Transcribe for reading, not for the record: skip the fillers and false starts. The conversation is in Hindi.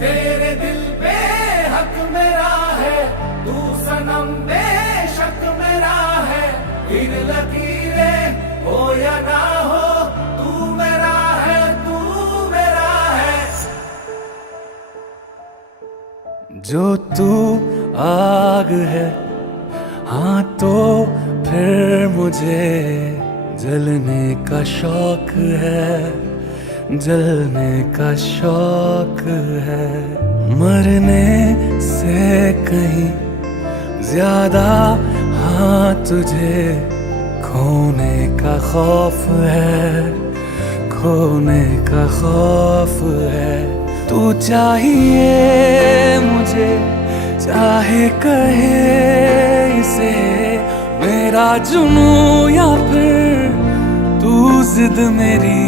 तेरे दिल पे हक मेरा है, तू सनम बेशक मेरा है। इन लकीरें हो या ना हो, तू मेरा है, तू मेरा है। जो तू आग है, हाँ तो फिर मुझे जलने का शौक है, जलने का शौक है। मरने से कहीं ज्यादा हाँ तुझे खोने का खौफ है, खोने का खौफ है। तू चाहिए मुझे, चाहे कहे इसे मेरा जुनून या फिर तू जिद मेरी